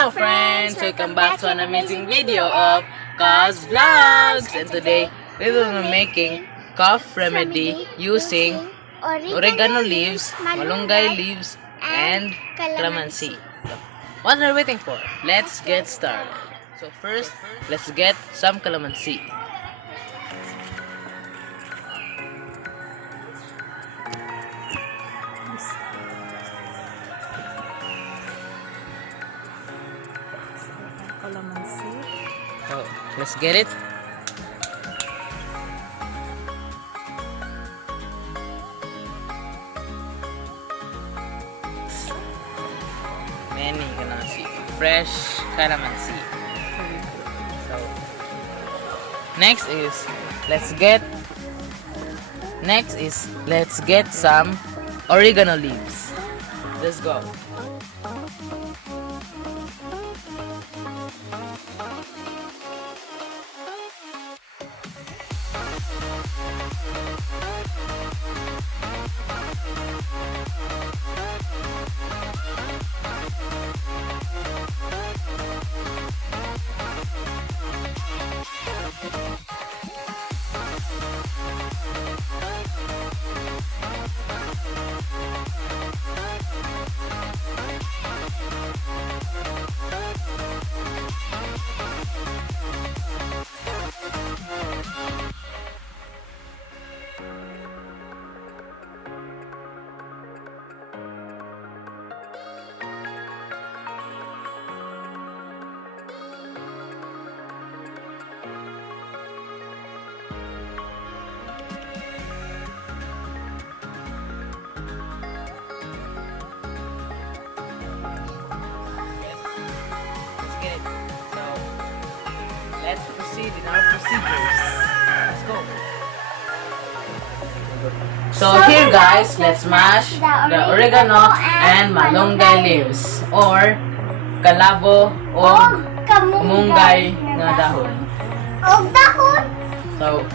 Hello friends! Welcome back to an amazing video of CouZVlogZ, and today we will be making cough remedy using oregano leaves, malunggay leaves, and calamansi. What are we waiting for? Let's get started. So first, let's get some calamansi. Kalamansi. Oh, let's get it. Many calamansi, fresh calamansi. So next is let's get some oregano leaves. Let's go. Let's proceed in our procedures. Let's go. So here guys, let's mash the oregano and malunggay leaves or kalabo o kamunggay na dahon. So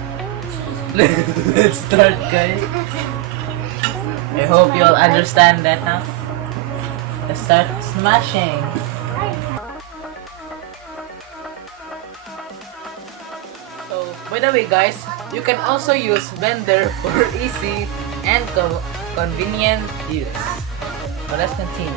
let's start guys. I hope you'll understand that now. Let's start smashing. By the way guys, you can also use blender for easy and convenient use. So let's continue.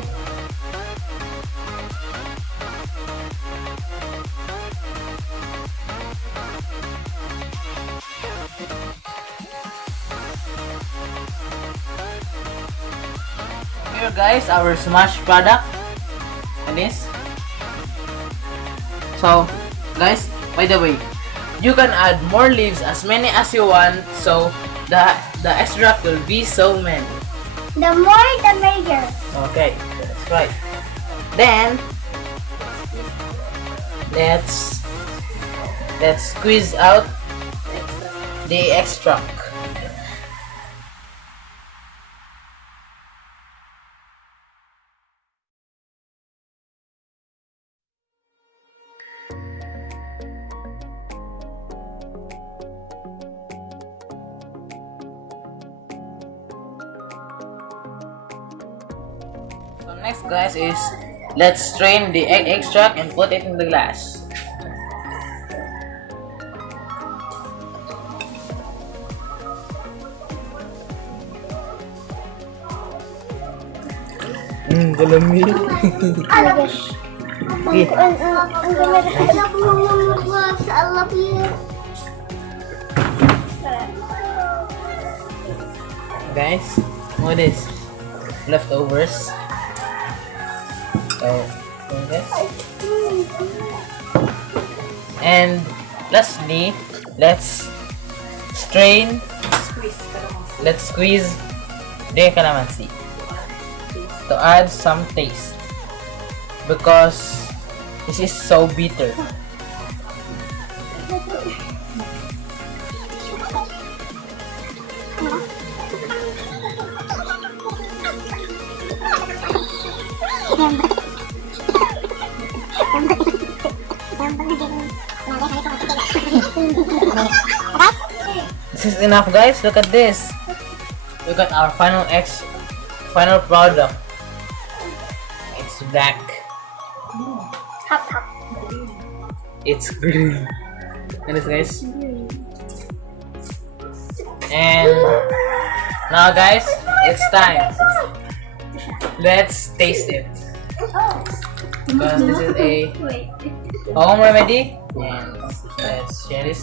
Here guys, our smashed product. And this. So guys, by the way, you can add more leaves, as many as you want, so the extract will be so many. The more the merrier. Okay, that's right. Then let's squeeze out the extract. Next guys is let's strain the egg extract and put it in the glass. Galami. I love you. Guys, what is leftovers? So, this. And lastly, let's squeeze the calamansi to add some taste because this is so bitter. This is enough, guys. Look at this. Look at our final product. It's black. Top, top. It's green. And this, guys. And now, guys, it's time. Let's taste it. Because this is a home remedy. And let's share this.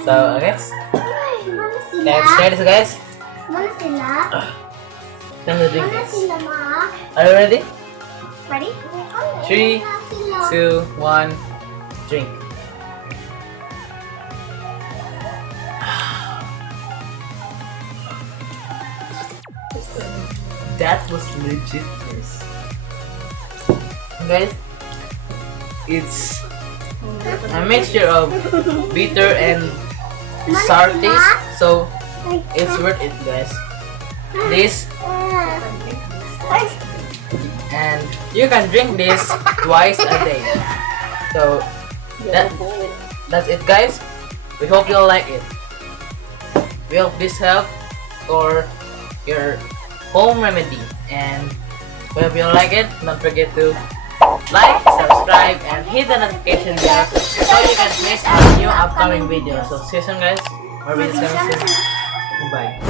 So, guys, let's share this, guys. Mana sila? Time to drink Mana this. sila, Ma? Are you ready? Ready? 3, 2, 1, drink. That was legit, guys. Guys, it's a mixture of bitter and sour taste, so it's worth it, guys. This, and you can drink this twice a day. So that's it, guys. We hope you'll like it. We hope this helped for your home remedy, and we hope you'll like it. Don't forget to like, subscribe, and hit the notification bell so you can miss our new upcoming videos. So see you soon, guys. More videos coming soon. Bye.